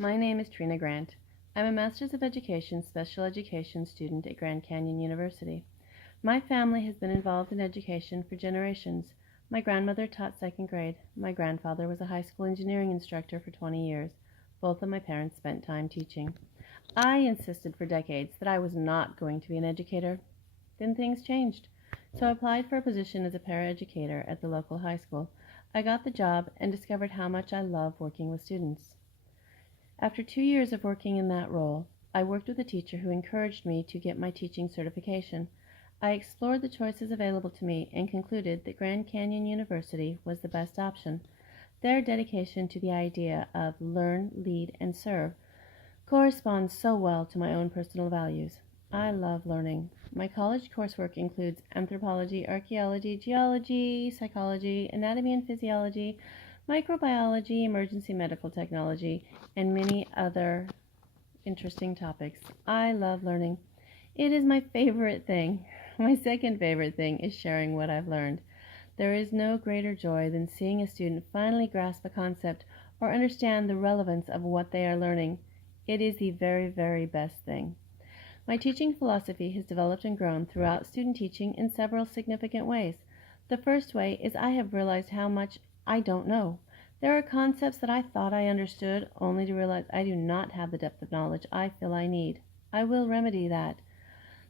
My name is Trina Grant. I'm a Master's of Education Special Education student at Grand Canyon University. My family has been involved in education for generations. My grandmother taught second grade. My grandfather was a high school engineering instructor for 20 years. Both of my parents spent time teaching. I insisted for decades that I was not going to be an educator. Then things changed. So I applied for a position as a paraeducator at the local high school. I got the job and discovered how much I love working with students. After 2 years of working in that role, I worked with a teacher who encouraged me to get my teaching certification. I explored the choices available to me and concluded that Grand Canyon University was the best option. Their dedication to the idea of learn, lead, and serve corresponds so well to my own personal values. I love learning. My college coursework includes anthropology, archaeology, geology, psychology, anatomy and physiology, microbiology, emergency medical technology, and many other interesting topics. I love learning. It is my favorite thing. My second favorite thing is sharing what I've learned. There is no greater joy than seeing a student finally grasp a concept or understand the relevance of what they are learning. It is the very, very best thing. My teaching philosophy has developed and grown throughout student teaching in several significant ways. The first way is I have realized how much I don't know. There are concepts that I thought I understood, only to realize I do not have the depth of knowledge I feel I need. I will remedy that.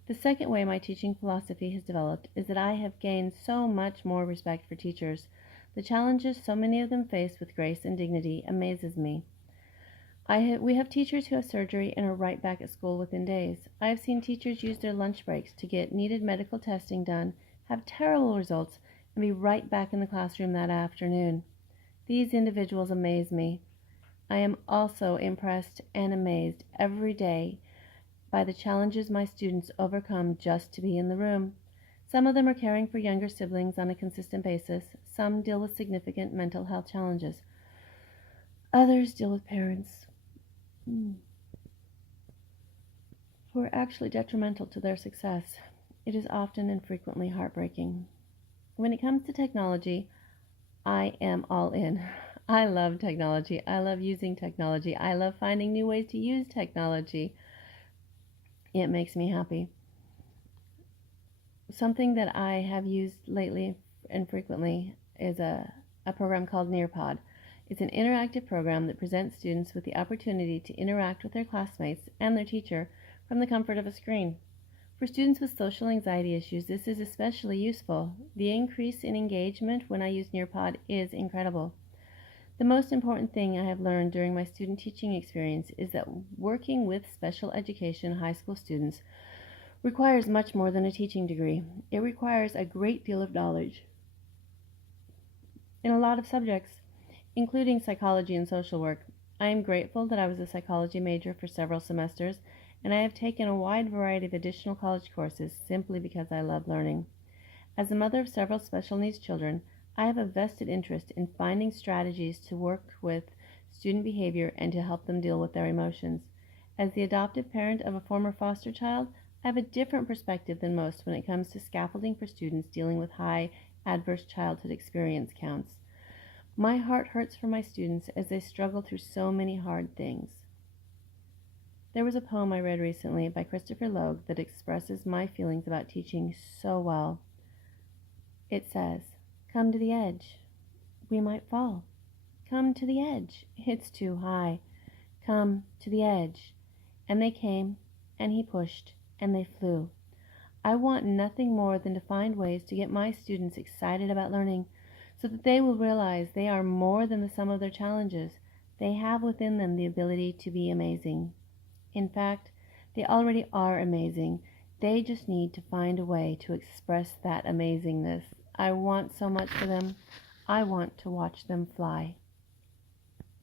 The second way my teaching philosophy has developed is that I have gained so much more respect for teachers. The challenges so many of them face with grace and dignity amazes me. We have teachers who have surgery and are right back at school within days. I have seen teachers use their lunch breaks to get needed medical testing done, have terrible results, and be right back in the classroom that afternoon. These individuals amaze me. I am also impressed and amazed every day by the challenges my students overcome just to be in the room. Some of them are caring for younger siblings on a consistent basis. Some deal with significant mental health challenges. Others deal with parents who are actually detrimental to their success. It is often and frequently heartbreaking. When it comes to technology, I am all in. I love technology. I love using technology. I love finding new ways to use technology. It makes me happy. Something that I have used lately and frequently is a program called Nearpod. It's an interactive program that presents students with the opportunity to interact with their classmates and their teacher from the comfort of a screen. For students with social anxiety issues, this is especially useful. The increase in engagement when I use Nearpod is incredible. The most important thing I have learned during my student teaching experience is that working with special education high school students requires much more than a teaching degree. It requires a great deal of knowledge in a lot of subjects, including psychology and social work. I am grateful that I was a psychology major for several semesters, and I have taken a wide variety of additional college courses simply because I love learning. As a mother of several special needs children, I have a vested interest in finding strategies to work with student behavior and to help them deal with their emotions. As the adoptive parent of a former foster child, I have a different perspective than most when it comes to scaffolding for students dealing with high adverse childhood experience counts. My heart hurts for my students as they struggle through so many hard things. There was a poem I read recently by Christopher Logue that expresses my feelings about teaching so well. It says, "Come to the edge. We might fall. Come to the edge. It's too high. Come to the edge." And they came, and he pushed, and they flew. I want nothing more than to find ways to get my students excited about learning so that they will realize they are more than the sum of their challenges. They have within them the ability to be amazing. In fact, they already are amazing. They just need to find a way to express that amazingness. I want so much for them. I want to watch them fly.